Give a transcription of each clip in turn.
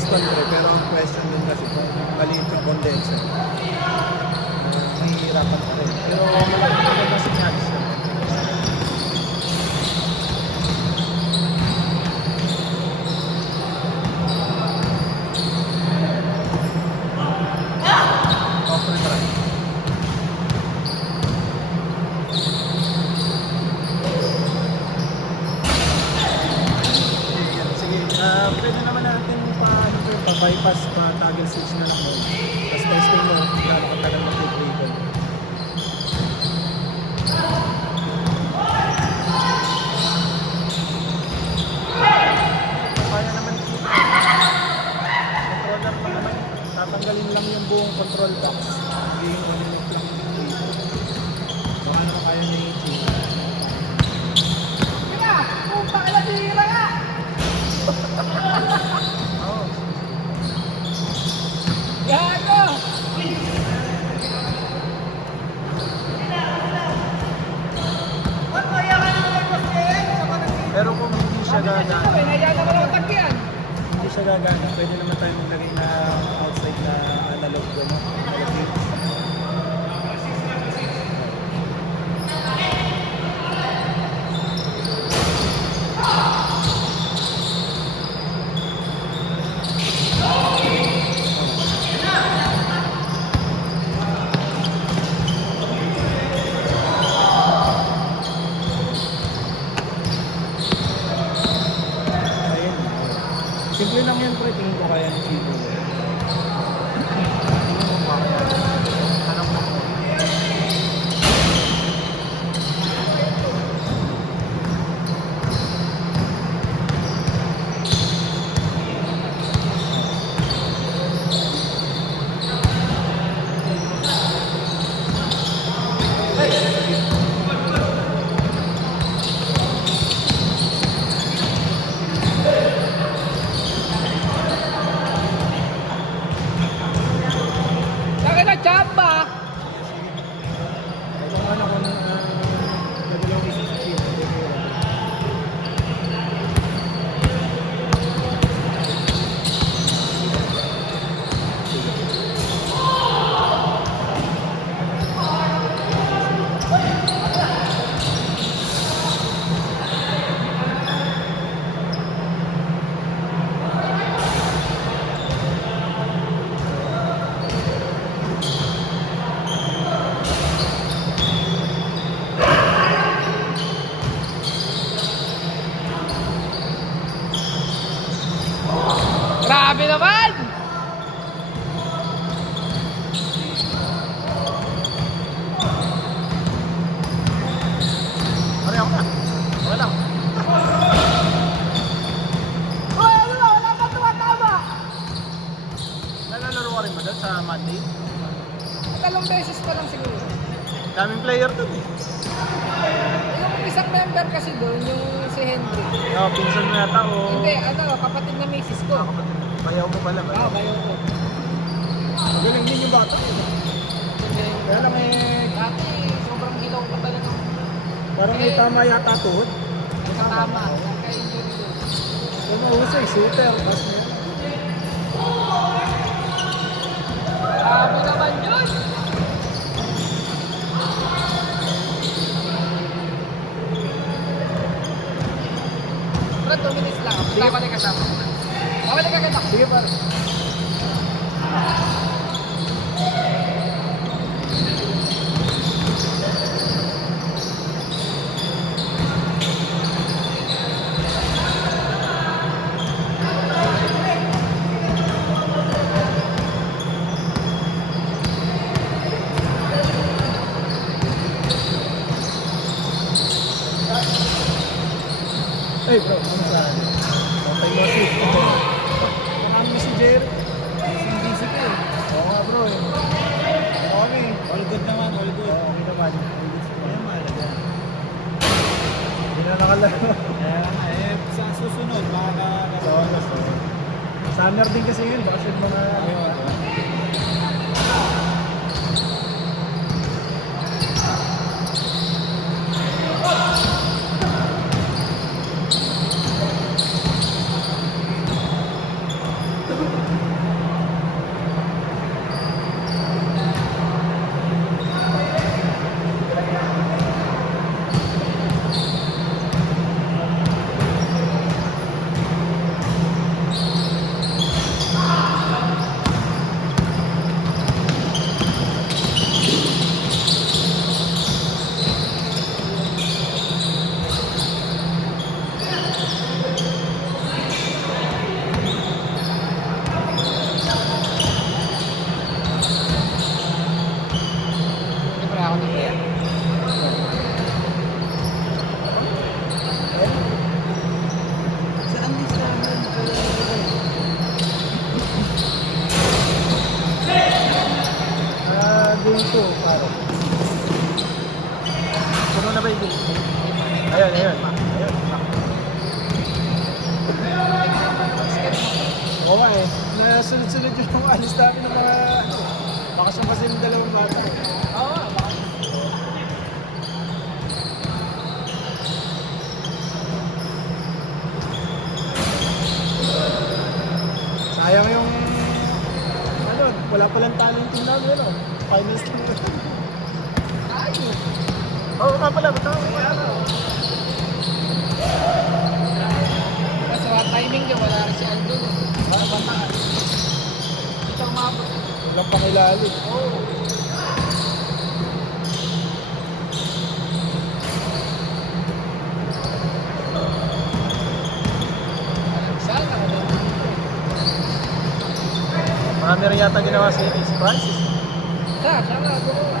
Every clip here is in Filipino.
piston pre, pero ang question dun kasi maliit yung condenser. Mahihirapan pa rin. Pero malaki naman na sinyalis na. Okay, try. Pwede naman natin pa-bypass, pa-toggle switch na lang mo. Tapos testing mo, gano'n katagal mag-break. Kaya naman ito. Controller pa naman. Tatanggalin lang yung buong control box. Magiging connect lang yung dito. Baka naman kaya na yung chain. Kaya! Kung pakilatira ka! Oo. Gago! Pero kung hindi siya gagana, Hindi siya gagana, pwede naman tayo maglagay na outside na analog doon. Simple lang yan pre, tingin ko kaya ng Chico. Hanap na ko. Laki na chamba! Kung ano kung nagalaw isip sa Chico. Grabe naman! Pare ako na. Okay lang. Hoy, ano na? Wala pa tumatama! Nalalaro ka rin ba doon sa Monday? Talong beses pa lang siguro. Daming player doon eh. Yung isang member kasi doon, yung si Henry. Oo, pinsan mo yata o... Hindi, ano, kapatid na misis ko. Bayaw mo pala ba? Bayo ko. Magaling din yung bata. Kaya lang eh, Dati, sobrang gilaw ko talaga. parang may tama yata tuhod. Tama. Nagka-injury doon. Kung mahusay, shooter. Tapos Grabe naman yun! Bro, 2 minutes lang. Babalik ka sa ako. Babalik ka kita. sige pare. Hey bro, kamusta? Okay mo si Nakami mo si Jerry. Busy ka eh. Oo nga bro eh. Okay. All good naman, all good. Oo, okay naman. Ayun, mahalaga. Hindi na nakalaro. Kaya nga eh, sa susunod, baka summer din kasi yun, baka shoot mga Kaya. Saan din sa amin? Game 2, pare. Puno na ba yung game 2? Ayun, ayun. Ayun. Oo nga eh. Nasunod-sunod yung alis namin ng mga... Bakasyon kasi yung dalawang bata. Oo, baka. Sayang yung... Ano, wala palang talent team namin, ano? Finals team. Ayun. Oo nga pala, ba't ako ano? Kasi sa timing niya, wala rin si Aldo. Para bataan. Ito ang mabot. Walang pangilalim. Oo. Sana, Marami rin yata ginawa si Francis. sana, gumawa.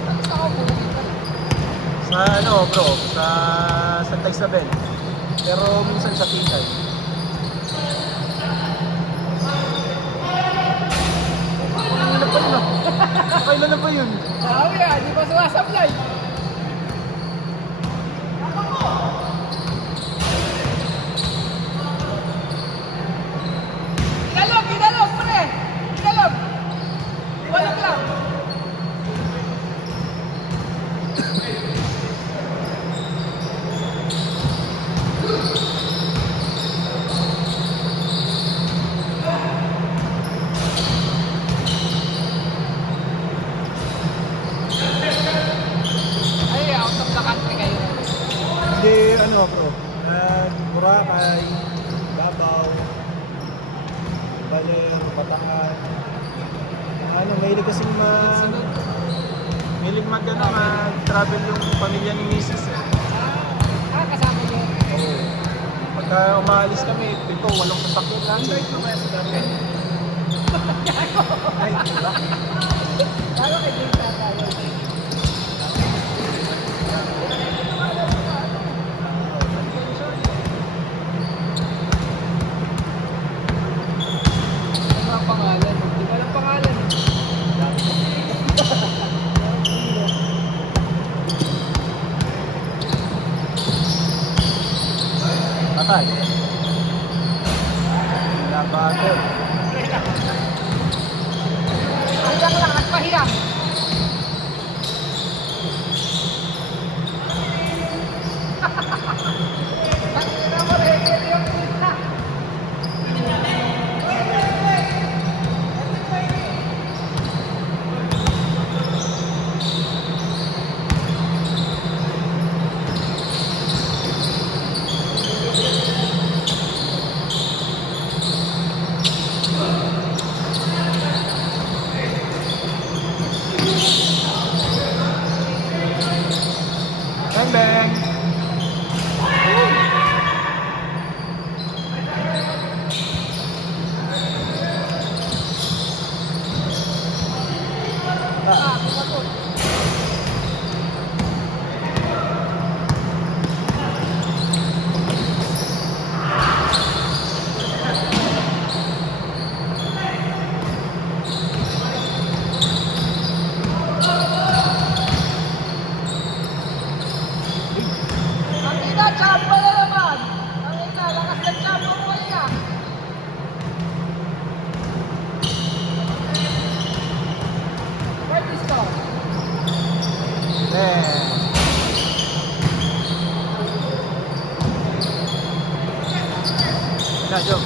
Saan ako pumunta? Sa ano bro, sa Santa Isabel. Pero minsan sa Titay. Kailan na pa yun ah? Kailan na pa yun? Sabi ah, di ba sumasablay? Inalog, inalog, pre! Inalog! Walang lang. Ay, out of the country kayo. Hindi ano bro, Boracay, Davao, Baler, Bataan. Ano, mahilig kasi Sunod. mahilig mag-travel yung pamilya ni Mrs. eh. Kasama niyo. Oo. Pagka umaalis kami, 7-8 sasakyan lang. Ay, diba? Lalo kay James tayo. Ano ang pangalan? Di ba ang pangalan? Patay. Labato. Hanggang lang, nagpahiram. Ang mo rin, yung kita. Bang bang. Kumagot. Ang ina, chamba na naman. Ang ina, lakas ng chamba mo niya. Where is to? Na, Joe.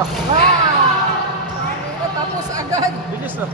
Ah, Tapos agad. bilis na.